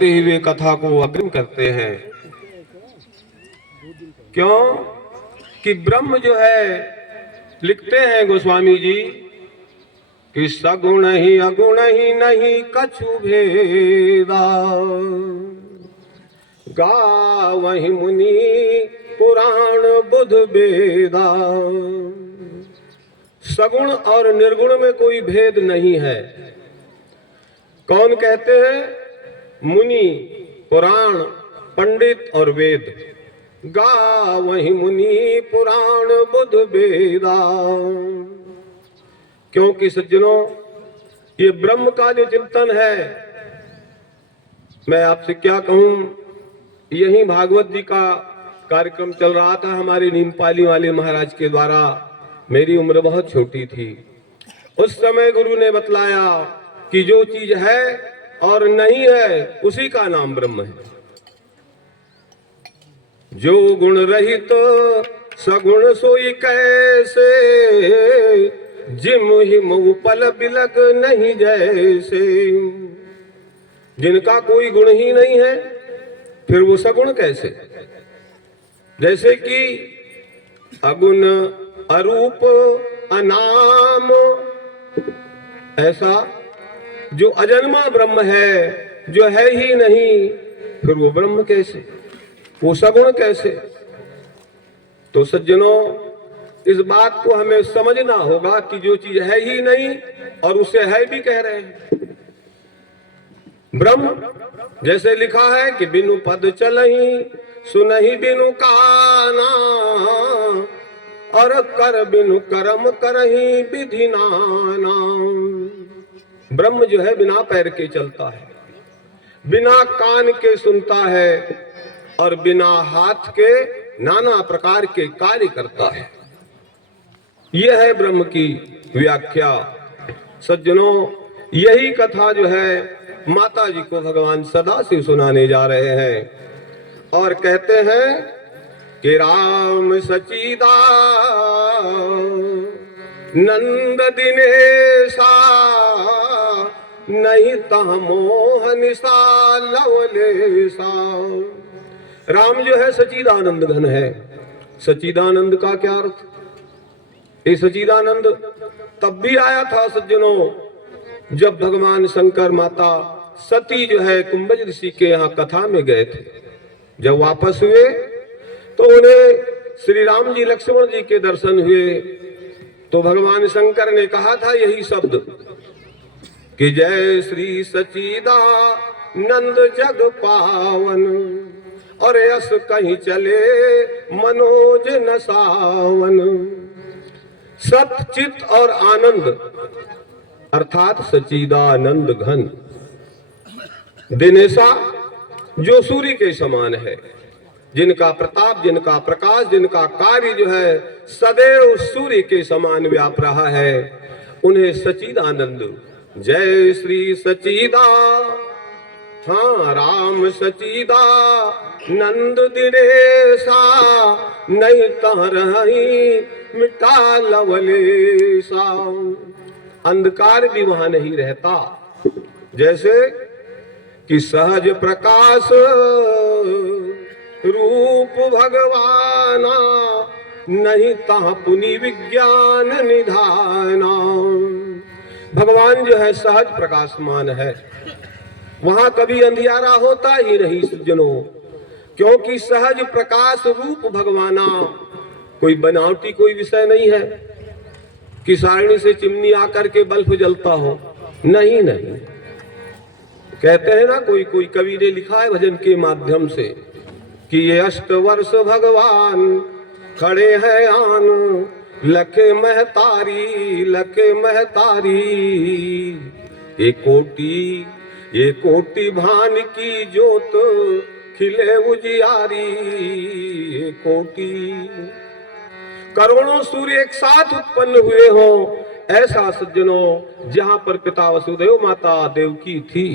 हुए कथा को अग्रिम करते हैं। क्यों कि ब्रह्म जो है, लिखते हैं गोस्वामी जी कि सगुण ही अगुण ही नहीं कछु भेदा, गावहि मुनि पुराण बुध वेदा। सगुण और निर्गुण में कोई भेद नहीं है। कौन कहते हैं? मुनि, पुराण, पंडित और वेद। गावहि मुनि पुराण बुध वेदा। क्योंकि सज्जनों, ये ब्रह्म का जो चिंतन है, मैं आपसे क्या कहूं, यही भागवत जी का कार्यक्रम चल रहा था हमारे नीमपाली वाले महाराज के द्वारा। मेरी उम्र बहुत छोटी थी। उस समय गुरु ने बतलाया कि जो चीज है और नहीं है उसी का नाम ब्रह्म है। जो गुण रहित सगुण सोई कैसे, जिम हिम उपल बिलक नहीं जैसे। जिनका कोई गुण ही नहीं है फिर वो सगुण कैसे? जैसे कि अगुण, अरूप, अनाम, ऐसा जो अजन्मा ब्रह्म है, जो है ही नहीं, फिर वो ब्रह्म कैसे, वो सगुण कैसे? तो सज्जनों, इस बात को हमें समझना होगा कि जो चीज है ही नहीं और उसे है भी कह रहे हैं। ब्रह्म जैसे लिखा है कि बिनु पद चलहि सुनहि बिनु काना, और कर बिनु कर्म करहि विधि नाना। ब्रह्म जो है बिना पैर के चलता है, बिना कान के सुनता है और बिना हाथ के नाना प्रकार के कार्य करता है। यह है ब्रह्म की व्याख्या। सज्जनों, यही कथा जो है माता जी को भगवान सदा शिव सुनाने जा रहे हैं और कहते हैं कि राम सचीदा नंद दिनेशा, नहीं तह मोह निशा लवलेशा। राम जो है सच्चिदानंद घन है। सच्चिदानंद का क्या अर्थ? ये सच्चिदानंद तब भी आया था सज्जनों, जब भगवान शंकर माता सती जो है कुंभज ऋषि के यहाँ कथा में गए थे। जब वापस हुए तो उन्हें श्री राम जी लक्ष्मण जी के दर्शन हुए। तो भगवान शंकर ने कहा था यही शब्द कि जय श्री सच्चिदानंद जग पावन, और यस कहीं चले मनोज न सावन। सत चित और आनंद अर्थात सच्चिदानंद घन। दिनेशा जो सूर्य के समान है, जिनका प्रताप, जिनका प्रकाश, जिनका कार्य जो है सदैव सूर्य के समान व्याप रहा है, उन्हें सच्चिदानंद। जय श्री सच्चिदा, हाँ राम सच्चिदा नंद दिनेशा, नहीं तह रही मिटा लवलेशा। अंधकार भी वहां नहीं रहता। जैसे कि सहज प्रकाश रूप भगवाना, नहीं तह पुनि विज्ञान निधाना। भगवान जो है सहज प्रकाशमान है, वहां कभी अंधियारा होता ही नहीं सज्जनों। क्योंकि सहज प्रकाश रूप भगवाना कोई बनावटी कोई विषय नहीं है कि सारणी से चिमनी आकर के बल्ब जलता हो। नहीं नहीं, कहते हैं ना, कोई कोई कवि ने लिखा है भजन के माध्यम से कि ये अष्ट वर्ष भगवान खड़े हैं आन, लखे महतारी लखे महतारी। ये कोटि भान की जोत खिले उजियारी। ये कोटि करोड़ों सूर्य एक साथ उत्पन्न हुए हो, ऐसा सज्जनों जहां पर पिता वसुदेव माता देवकी थी,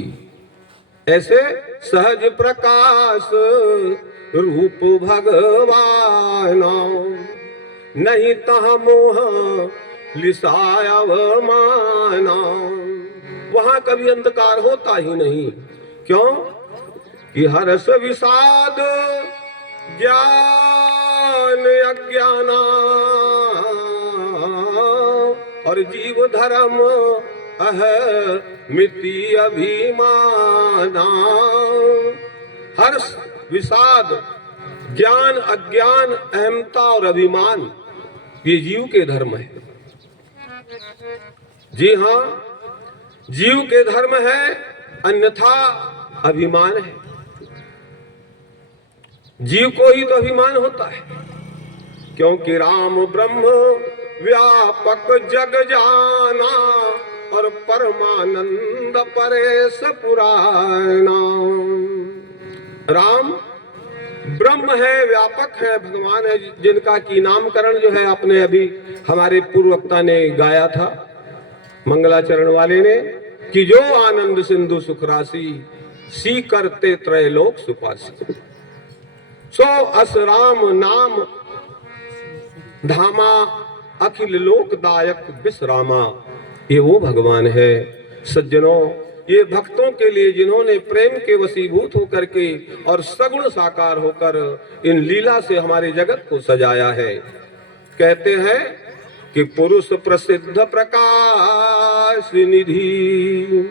ऐसे सहज प्रकाश रूप भगवान, नहीं तह मोह लिसायव माना। वहां कभी अंधकार होता ही नहीं। क्यों? कि हर्ष विषाद ज्ञान अज्ञाना और जीव धर्म मिति अभिमाना। हर्ष विषाद ज्ञान अज्ञान अहमता और अभिमान ये जीव के धर्म है। जी हाँ, जीव के धर्म है, अन्यथा अभिमान है। जीव को ही तो अभिमान होता है, क्योंकि राम ब्रह्म व्यापक जग जाना और परमानंद परेश पुराना। राम ब्रह्म है, व्यापक है, भगवान है, जिनका की नामकरण जो है आपने अभी हमारे पूर्व वक्ता ने गाया था, मंगलाचरण वाले ने, कि जो आनंद सिंधु सुख राशि सी करते त्रैलोक सुपासी। सो अस राम नाम धामा अखिल लोकदायक विश्रामा। ये वो भगवान है सज्जनों, ये भक्तों के लिए जिन्होंने प्रेम के वशीभूत होकर के और सगुण साकार होकर इन लीला से हमारे जगत को सजाया है। कहते हैं कि पुरुष प्रसिद्ध प्रकाश निधि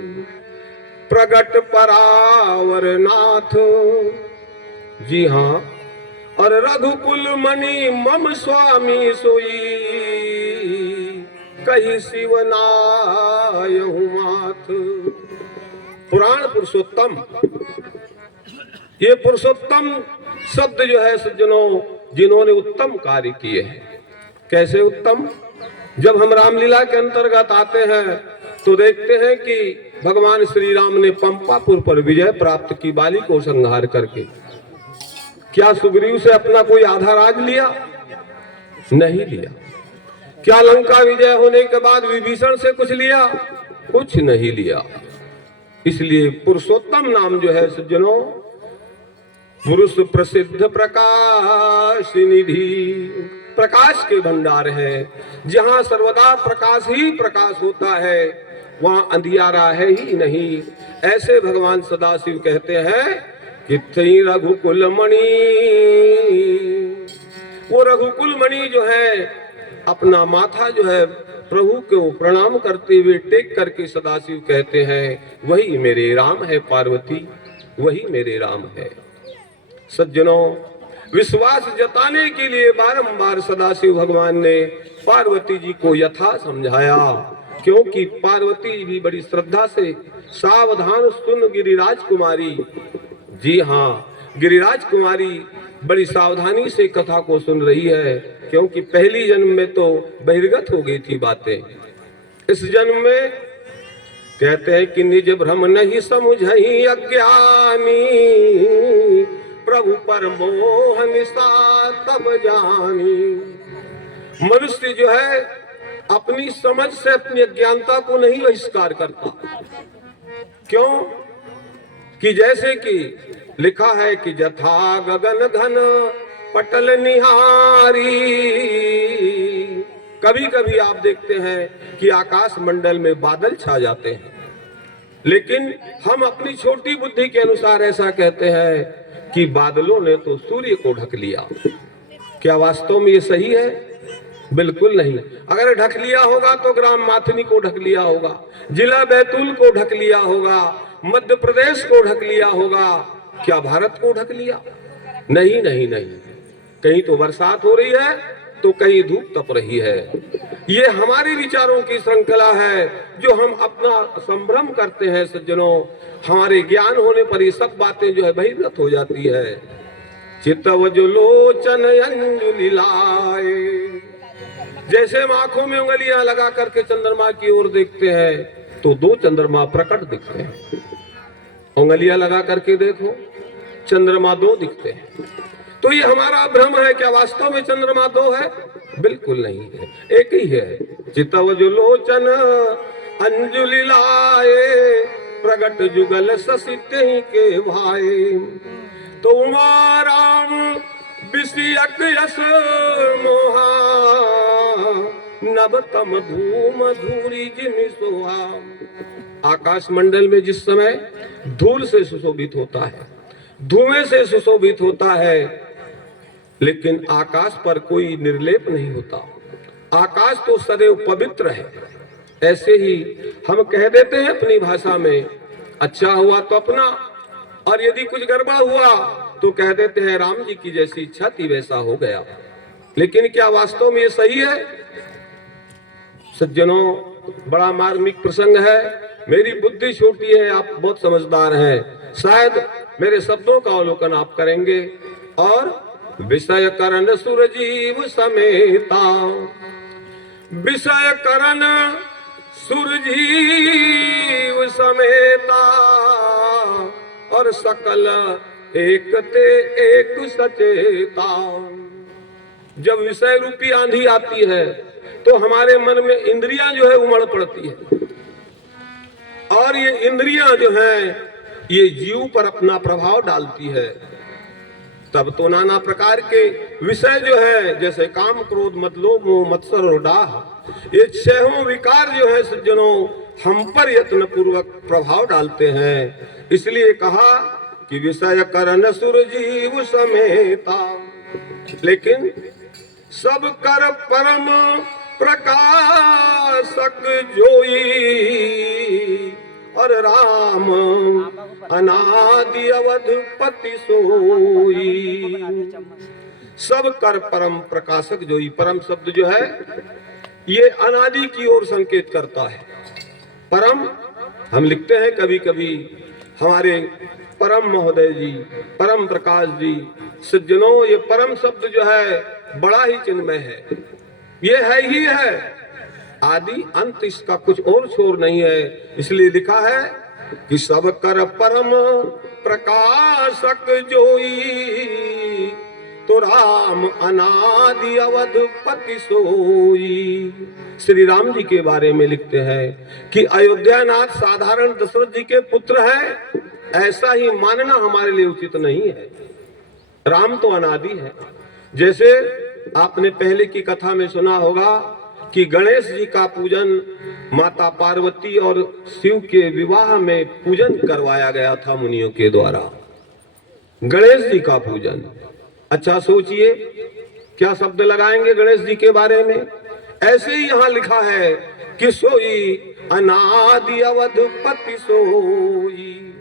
प्रगट परावर नाथ। जी हाँ, और रघुकुल मणि मम स्वामी सोई कही शिवनायहु माथ। पुराण पुरुषोत्तम, ये पुरुषोत्तम शब्द जो है सज्जनों, जिन्होंने उत्तम कार्य किए हैं। कैसे उत्तम? जब हम रामलीला के अंतर्गत आते हैं तो देखते हैं कि भगवान श्री राम ने पंपापुर पर विजय प्राप्त की बाली को संहार करके। क्या सुग्रीव से अपना कोई आधा राज लिया? नहीं लिया। क्या लंका विजय होने के बाद विभीषण से कुछ लिया? कुछ नहीं लिया। इसलिए पुरुषोत्तम नाम जो है सज्जनों, पुरुष प्रसिद्ध प्रकाश निधि, प्रकाश के भंडार है। जहां सर्वदा प्रकाश ही प्रकाश होता है, वहां अंधियारा है ही नहीं। ऐसे भगवान सदाशिव कहते हैं कि तई रघुकुल मणि। वो रघुकुल मणि जो है अपना माथा जो है प्रभु को प्रणाम करते हुए टेक करके सदाशिव कहते हैं, वही मेरे राम है पार्वती, वही मेरे राम है। सज्जनों, विश्वास जताने के लिए बारंबार सदाशिव भगवान ने पार्वती जी को यथा समझाया, क्योंकि पार्वती जी भी बड़ी श्रद्धा से सावधान सुन गिरिराज कुमारी। जी हाँ, गिरिराज कुमारी बड़ी सावधानी से कथा को सुन रही है, क्योंकि पहली जन्म में तो बहिर्गत हो गई थी बातें। इस जन्म में कहते हैं कि निज भ्रम नहीं समझहि अज्ञानी, प्रभु पर मोह निशा तब जानी। मनुष्य जो है अपनी समझ से अपनी अज्ञानता को नहीं बहिष्कार करता। क्यों? कि जैसे कि लिखा है कि जथा गगन घन पटल निहारी। कभी कभी आप देखते हैं कि आकाश मंडल में बादल छा जाते हैं, लेकिन हम अपनी छोटी बुद्धि के अनुसार ऐसा कहते हैं कि बादलों ने तो सूर्य को ढक लिया। क्या वास्तव में ये सही है? बिल्कुल नहीं। अगर ढक लिया होगा तो ग्राम माथनी को ढक लिया होगा, जिला बैतूल को ढक लिया होगा, मध्य प्रदेश को ढक लिया होगा, क्या भारत को ढक लिया? नहीं नहीं नहीं। कहीं तो बरसात हो रही है तो कहीं धूप तप रही है। ये हमारे विचारों की श्रृंखला है जो हम अपना संभ्रम करते हैं सज्जनों। हमारे ज्ञान होने पर ये सब बातें जो है बहिर्गत हो जाती है। चितव जो लोचन अंजुलि लाए, जैसे हम आंखों में उंगलियां लगा करके चंद्रमा की ओर देखते हैं तो दो चंद्रमा प्रकट दिखते हैं। उंगलियां लगा करके देखो, चंद्रमा दो दिखते हैं। तो ये हमारा भ्रम है। क्या वास्तव में चंद्रमा दो है? बिल्कुल नहीं है, एक ही है। चितव जो लोचन अंजुलि लाए, प्रगट जुगल ससिते ही के भाई। तो उमा राम विषयक यश मोहा, नभ तम धूम धूरी जिमि सोहा। आकाश मंडल में जिस समय धूल से सुशोभित होता है, धुएं से सुशोभित होता है, लेकिन आकाश पर कोई निर्लेप नहीं होता। आकाश तो सदैव पवित्र है। ऐसे ही हम कह देते हैं अपनी भाषा में, अच्छा हुआ तो अपना, और यदि कुछ गड़बड़ हुआ तो कह देते हैं राम जी की जैसी इच्छा थी वैसा हो गया। लेकिन क्या वास्तव में ये सही है? सज्जनों, बड़ा मार्मिक प्रसंग है। मेरी बुद्धि छोटी है, आप बहुत समझदार हैं, शायद मेरे शब्दों का अवलोकन आप करेंगे। और विषय करण सुरजीव समेता, विषय करण सुरजीव समेता, और सकल एक ते एक सचेता। जब विषय रूपी आंधी आती है तो हमारे मन में इंद्रियां जो है उमड़ पड़ती है, और ये इंद्रियां जो है ये जीव पर अपना प्रभाव डालती है। तब तो नाना प्रकार के विषय जो है, जैसे काम, क्रोध, मद, लोभ, मोह, मत्सर और डाह, ये छहों विकार जो है सज्जनों हम पर यत्न पूर्वक प्रभाव डालते हैं। इसलिए कहा कि विषय करण सुरजीव समेता, लेकिन सब कर परम प्रकाशक जोई, और राम अनादि अवधपति सोई। सब कर परम प्रकाशक जोई, परम शब्द जो है ये अनादि की ओर संकेत करता है। परम हम लिखते हैं कभी कभी, हमारे परम महोदय जी, परम प्रकाश जी। सज्जनों, ये परम शब्द जो है बड़ा ही चिन्मय है, ये है ही है, आदि अंत इसका कुछ और छोर नहीं है। इसलिए लिखा है कि सब कर परम प्रकाशक जोई, तो राम अनादि अवधपति सोई। श्री राम जी के बारे में लिखते हैं कि अयोध्यानाथ साधारण दशरथ जी के पुत्र हैं, ऐसा ही मानना हमारे लिए उचित नहीं है। राम तो अनादि है। जैसे आपने पहले की कथा में सुना होगा कि गणेश जी का पूजन माता पार्वती और शिव के विवाह में पूजन करवाया गया था मुनियों के द्वारा। गणेश जी का पूजन, अच्छा सोचिए क्या शब्द लगाएंगे गणेश जी के बारे में। ऐसे ही यहाँ लिखा है कि सोई अनादि अवधपति सोई,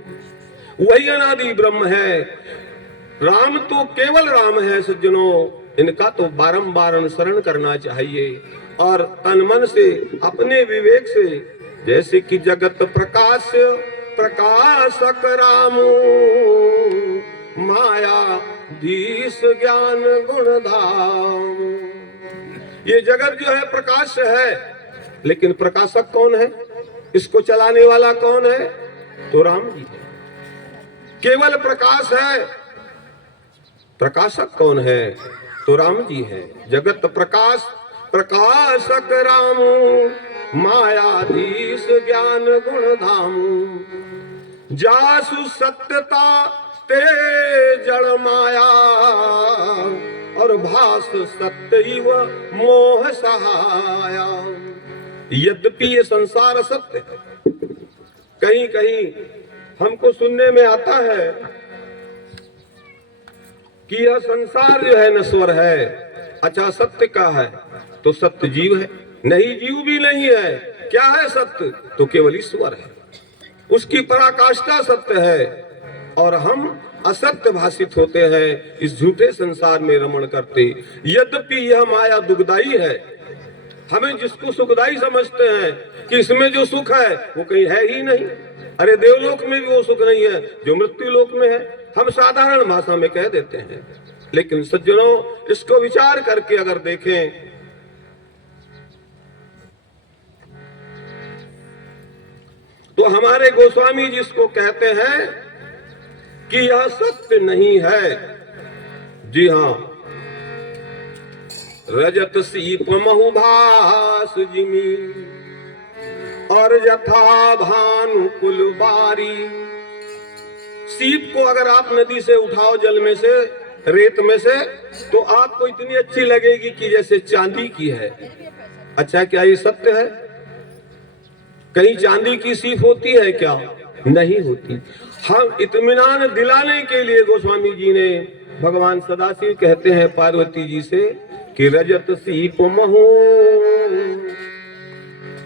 वही अनादि ब्रह्म है। राम तो केवल राम है सज्जनों, इनका तो बारंबार अनुसरण करना चाहिए और तन मन से, अपने विवेक से। जैसे कि जगत प्रकाश प्रकाशक राम, माया धीश ज्ञान गुण धाम। ये जगत जो है प्रकाश है, लेकिन प्रकाशक कौन है, इसको चलाने वाला कौन है? तो राम जी है। केवल प्रकाश है, प्रकाशक कौन है? तो राम जी है। जगत प्रकाश प्रकाशक राम, मायाधीश ज्ञान गुण धाम। जासु सत्यता ते जड़ माया, और भास सत्य मोह सहाया। यद्यपि ये संसार सत्य है, कहीं कहीं हमको सुनने में आता है कि यह संसार जो है नश्वर है। अच्छा, सत्य क्या है? तो सत्य जीव है। नहीं, जीव भी नहीं है। क्या है सत्य? तो केवल ईश्वर है, उसकी पराकाष्ठा सत्य है। और हम असत्य भाषित होते हैं, इस झूठे संसार में रमण करते। यद्यपि यह माया दुखदाई है, हमें जिसको सुखदाई समझते हैं कि इसमें जो सुख है वो कहीं है ही नहीं। अरे देवलोक में भी वो सुख नहीं है जो मृत्यु लोक में है, हम साधारण भाषा में कह देते हैं। लेकिन सज्जनों, इसको विचार करके अगर देखें तो हमारे गोस्वामी जिसको कहते हैं कि यह सत्य नहीं है, जी हाँ, रजत सीप महुभास जिमी, और यथा भानु कुलबारी। सीप को अगर आप नदी से उठाओ, जल में से, रेत में से, तो आपको इतनी अच्छी लगेगी कि जैसे चांदी की है। अच्छा, क्या ये सत्य है? कहीं चांदी की सीप होती है क्या? नहीं होती। हम इत्मीनान दिलाने के लिए गोस्वामी जी ने भगवान सदाशिव कहते हैं पार्वती जी से कि रजत सीप महू,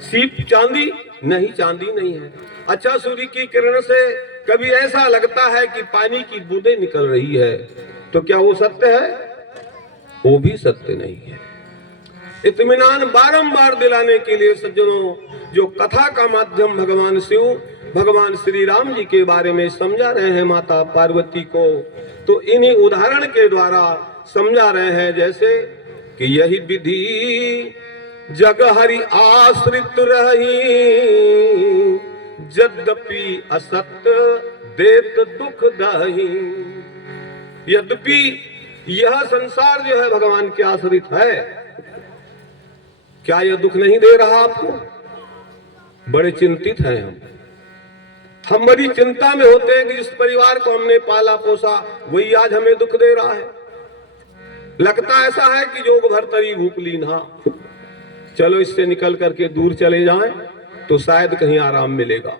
सीप चांदी नहीं, चांदी नहीं है। अच्छा, सूर्य की किरण से कभी ऐसा लगता है कि पानी की बूंदें निकल रही है, तो क्या वो सत्य है? वो भी सत्य नहीं है। इत्मीनान बारंबार दिलाने के लिए सज्जनों, जो कथा का माध्यम भगवान शिव, भगवान श्री राम जी के बारे में समझा रहे हैं माता पार्वती को, तो इन्हीं उदाहरण के द्वारा समझा रहे हैं। जैसे कि यही विधि जग हरि आश्रित रही, यद्यपि असत्य देत दुख दही। यद्यपि यह संसार जो है भगवान के आश्रित है, क्या यह दुख नहीं दे रहा आपको? बड़े चिंतित हैं हम बड़ी चिंता में होते हैं कि जिस परिवार को हमने पाला पोसा वही आज हमें दुख दे रहा है। लगता ऐसा है कि जोग भर तरी भूख लीना, चलो इससे निकल करके दूर चले जाएं तो शायद कहीं आराम मिलेगा।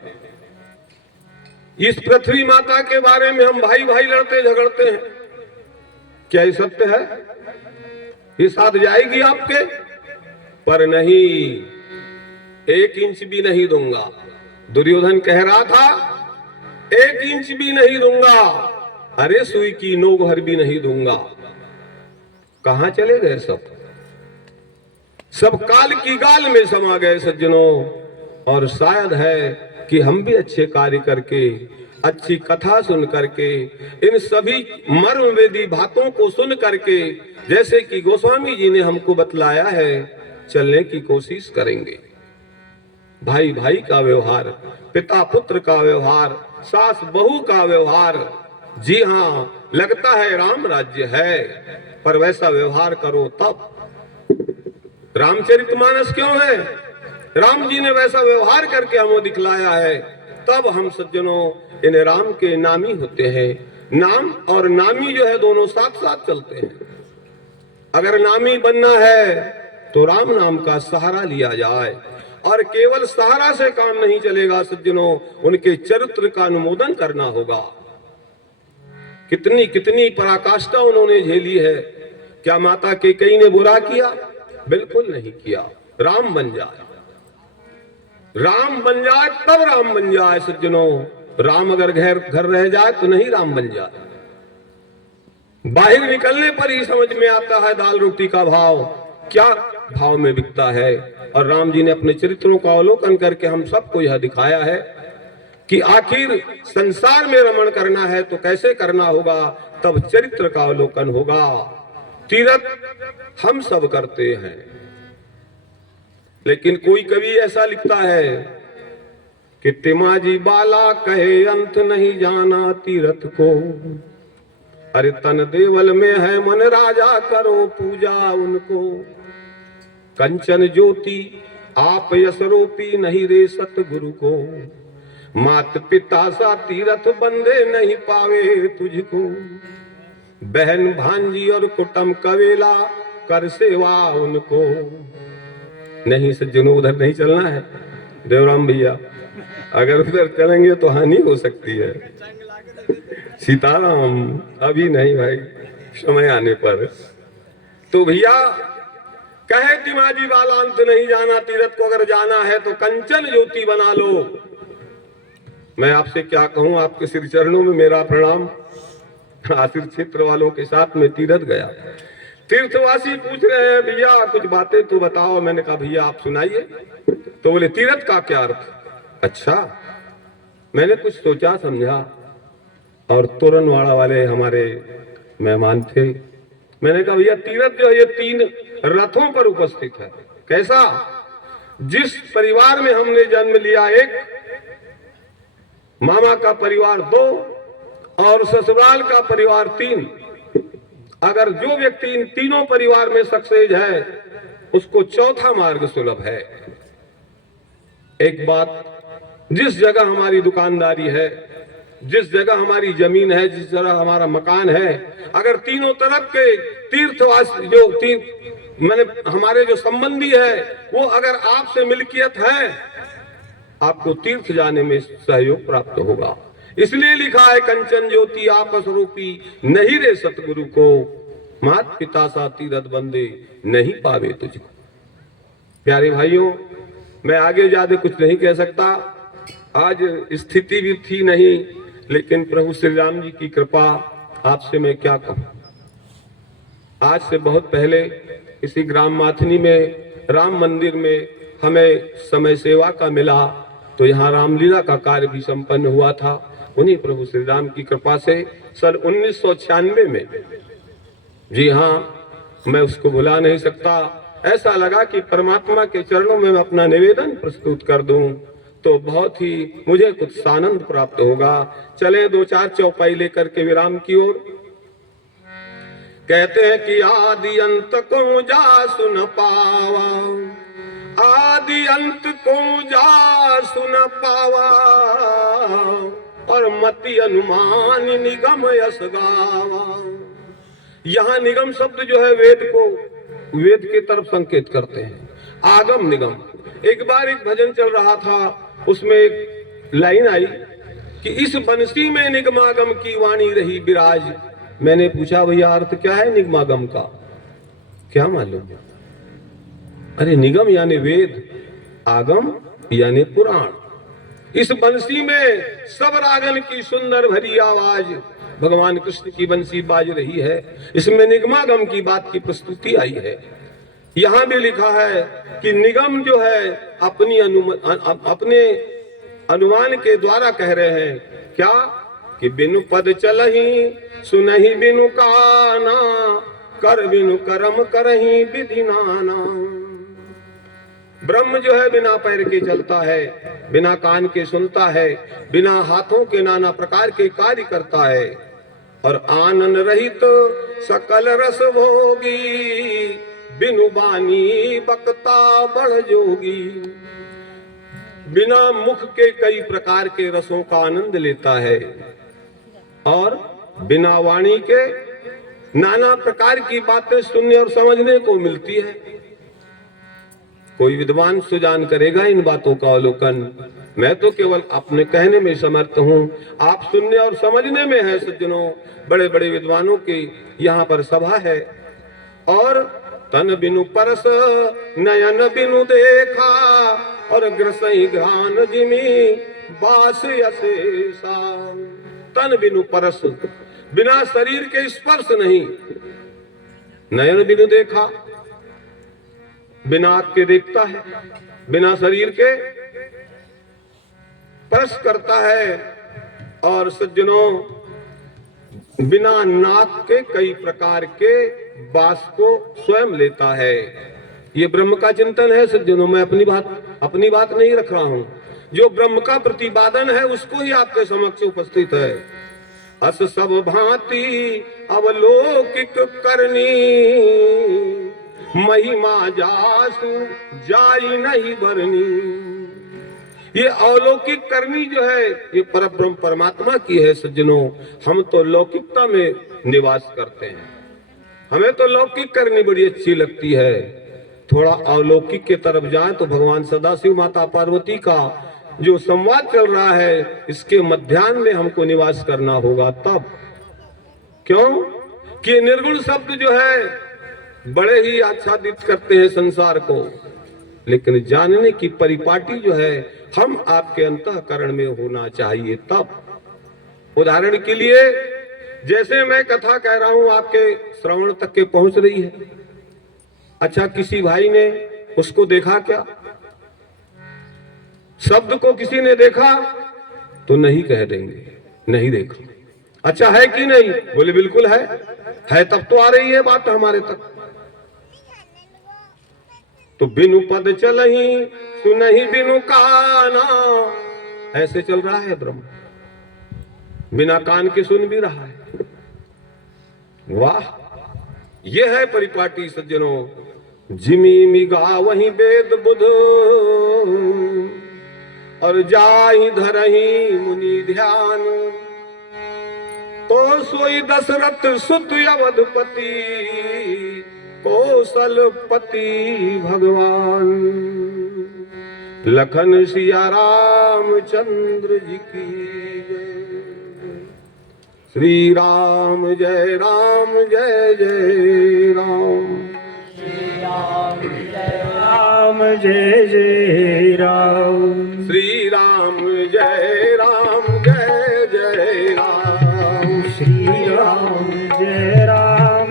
इस पृथ्वी माता के बारे में हम भाई भाई लड़ते झगड़ते हैं, क्या ये सत्य है? ये साथ जाएगी आपके? पर नहीं, 1 इंच भी नहीं दूंगा। दुर्योधन कह रहा था 1 इंच भी नहीं दूंगा, अरे सुई की नोक भर भी नहीं दूंगा। कहां चले गए सब काल की गाल में समा गए सज्जनों। और शायद है कि हम भी अच्छे कार्य करके, अच्छी कथा सुन करके, इन सभी मर्मवेदी बातों को सुन करके, जैसे कि गोस्वामी जी ने हमको बतलाया है, चलने की कोशिश करेंगे। भाई भाई का व्यवहार, पिता पुत्र का व्यवहार, सास बहू का व्यवहार, जी हाँ, लगता है राम राज्य है, पर वैसा व्यवहार करो तब। रामचरितमानस क्यों है? राम जी ने वैसा व्यवहार करके हमें दिखलाया है, तब हम सज्जनों इन राम के नामी होते हैं। नाम और नामी जो है दोनों साथ साथ चलते हैं। अगर नामी बनना है तो राम नाम का सहारा लिया जाए, और केवल सहारा से काम नहीं चलेगा सज्जनों, उनके चरित्र का अनुमोदन करना होगा। कितनी कितनी पराकाष्ठा उन्होंने झेली है। क्या माता कैकेयी ने बुरा किया? बिल्कुल नहीं किया। राम बन जाए, राम बन जाए तब राम बन जाए सज्जनों। राम अगर घर रह जाए तो नहीं राम बन जाए। बाहर निकलने पर ही समझ में आता है दाल रोटी का भाव क्या भाव में बिकता है। और राम जी ने अपने चरित्रों का अवलोकन करके हम सबको यह दिखाया है कि आखिर संसार में रमण करना है तो कैसे करना होगा, तब चरित्र का अवलोकन होगा। तीर्थ हम सब करते हैं, लेकिन कोई कवि ऐसा लिखता है कि तिमाजी बाला कहे अंत नहीं जाना तीर्थ को, अरे तन देवल में है मन राजा करो पूजा उनको। कंचन ज्योति आप यसरूपी नहीं रे सतगुरु को, मात पिता सा तीर्थ बंदे नहीं पावे तुझको। बहन भांजी और कुटुंब कवेला कर सेवा उनको। नहीं सज्जनों, उधर नहीं चलना है देवराम भैया, अगर उधर चलेंगे तो हानि हो सकती है। सीताराम, अभी नहीं भाई, समय आने पर। तो भैया कहे तिमाजी वाला अंत नहीं जाना तीर्थ को, अगर जाना है तो कंचन ज्योति बना लो। मैं आपसे क्या कहूं, आपके श्री चरणों में मेरा प्रणाम। आशीर क्षेत्र वालों के साथ में तीर्थ गया, तीर्थवासी पूछ रहे हैं भैया कुछ बातें तो बताओ। मैंने कहा भैया आप सुनाइए। तो बोले तीर्थ का क्या अर्थ? अच्छा, मैंने कुछ सोचा समझा, और तोरणवाड़ा वाले हमारे मेहमान थे। मैंने कहा भैया तीर्थ जो है ये 3 रथों पर उपस्थित है। कैसा? जिस परिवार में हमने जन्म लिया 1, मामा का परिवार 2 और ससुराल का परिवार 3। अगर जो व्यक्ति इन तीनों परिवार में सक्सेस है उसको चौथा मार्ग सुलभ है। एक बात, जिस जगह हमारी दुकानदारी है, जिस जगह हमारी जमीन है, जिस जगह हमारा मकान है, अगर तीनों तरफ के तीर्थवास जो मैंने हमारे जो संबंधी है वो अगर आपसे मिल्कियत है, आपको तीर्थ जाने में सहयोग प्राप्त होगा। इसलिए लिखा है कंचन ज्योति आपस रूपी, नहीं रे सतगुरु को, मात पिता सा तीरथ बंदे, नहीं पावे तुझको। प्यारे भाइयों, मैं आगे ज्यादा कुछ नहीं कह सकता, आज स्थिति भी थी नहीं, लेकिन प्रभु श्री राम जी की कृपा, आपसे मैं क्या कहूं। आज से बहुत पहले इसी ग्राम माथनी में राम मंदिर में हमें समय सेवा का मिला, तो यहाँ रामलीला का कार्य भी संपन्न हुआ था। उन्हीं प्रभु श्री राम की कृपा से सन 1996 में, जी हाँ, मैं उसको भुला नहीं सकता। ऐसा लगा कि परमात्मा के चरणों में मैं अपना निवेदन प्रस्तुत कर दूं तो बहुत ही मुझे कुछ आनंद प्राप्त होगा। चले 2-4 चौपाई लेकर के विराम की ओर। कहते हैं कि आदि अंत को जा सुन पावा, आदि अंत को जा सुन पावा, और मति अनुमान निगम यस गावा। यहाँ निगम शब्द जो है वेद के तरफ संकेत करते हैं। आगम निगम, एक बार एक भजन चल रहा था, उसमें एक लाइन आई कि इस बंसी में निगमागम की वाणी रही विराज। मैंने पूछा भैया अर्थ क्या है निगमागम का, क्या मालूम? अरे निगम यानी वेद, आगम यानी पुराण। इस बंसी में सब रागन की सुंदर भरी आवाज भगवान कृष्ण की बंसी बाज रही है। इसमें निगमागम की बात की प्रस्तुति आई है। यहां भी लिखा है कि निगम जो है अपने अनुमान के द्वारा कह रहे हैं क्या कि बिनु पद चलही सुनहि बिनु काना, कर बिनु कर्म करही विधि नाना। ब्रह्म जो है बिना पैर के चलता है, बिना कान के सुनता है, बिना हाथों के नाना प्रकार के कार्य करता है, और आनंद रहित सकल रस भोगी, बिनु बानी बकता बड़ जोगी। बिना मुख के कई प्रकार के रसों का आनंद लेता है, और बिना वाणी के नाना प्रकार की बातें सुनने और समझने को मिलती है। कोई विद्वान सुजान करेगा इन बातों का अवलोकन। मैं तो केवल अपने कहने में समर्थ हूँ, आप सुनने और समझने में है। सज्जनों, बड़े बड़े विद्वानों की यहाँ पर सभा है। और तन बिनु परस नयन बिनु देखा, और ग्रसई घ्राण जिमी बास अशेषा। तन बिनु परस, बिना शरीर के स्पर्श नहीं, नयन बिनु देखा, बिना आँख के देखता है, बिना शरीर के स्पर्श करता है, और सज्जनों बिना नाक के कई प्रकार के बास को स्वयं लेता है। ये ब्रह्म का चिंतन है सज्जनों। मैं अपनी बात नहीं रख रहा हूं, जो ब्रह्म का प्रतिपादन है उसको ही आपके समक्ष उपस्थित है। अस सब भांति अवलोकिक करनी, महिमा जासु जाई नहीं बरनी। ये अलौकिक करनी जो है ये परब्रह्म परमात्मा की है सज्जनों। हम तो लौकिकता में निवास करते हैं, हमें तो लौकिक करनी बड़ी अच्छी लगती है। थोड़ा अलौकिक के तरफ जाए तो भगवान सदाशिव माता पार्वती का जो संवाद चल रहा है, इसके मध्याह्न में हमको निवास करना होगा। तब क्यों कि निर्गुण शब्द जो है बड़े ही आच्छादित करते हैं संसार को, लेकिन जानने की परिपाटी जो है हम आपके अंतःकरण में होना चाहिए। तब उदाहरण के लिए जैसे मैं कथा कह रहा हूं, आपके श्रवण तक के पहुंच रही है। अच्छा, किसी भाई ने उसको देखा क्या? शब्द को किसी ने देखा तो नहीं कह देंगे नहीं देखा। अच्छा है कि नहीं? बोले बिल्कुल है तब तो आ रही है बात हमारे तक। तो बिनु पद चलही सुनहि बिनु काना, ऐसे चल रहा है ब्रह्म, बिना कान के सुन भी रहा है। वाह, यह है परिपाटी सज्जनों। जिमी मिगा वही वेद बुध, और जाहि धरहि मुनि ध्यान। तो सोई दशरथ सुत अवधपति, कौशलपति भगवान। लखन सिया रामचंद्र जी की जय। श्री राम जय जय राम। राम जय जय राम। श्री राम जय जय राम। श्री राम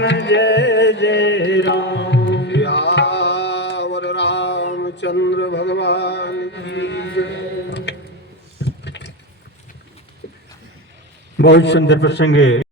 जय जय राम। सियावर रामचंद्र भगवान की जय। बहुत सुंदर प्रसंग है।